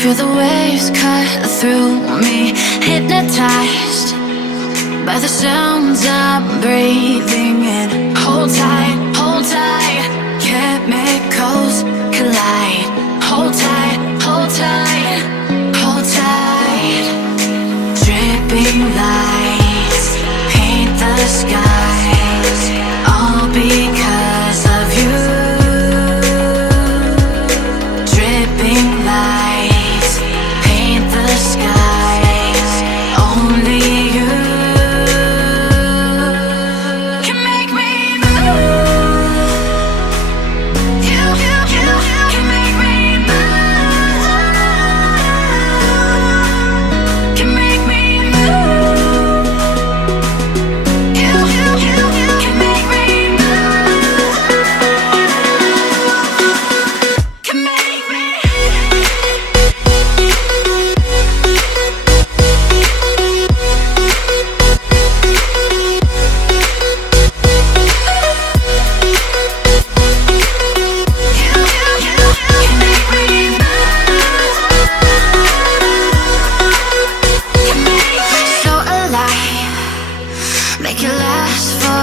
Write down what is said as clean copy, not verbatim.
Feel the waves cut through me, hypnotized by the sounds I'm breathing in. Hold tight, chemicals collide. Hold tight, hold tight, hold tight. Dripping lights paint the skies, all because of you. Dripping lights paint the skies, only you can make me move. You can make me move. Can make me move. You can make me move. Can make me. So alive, make it last for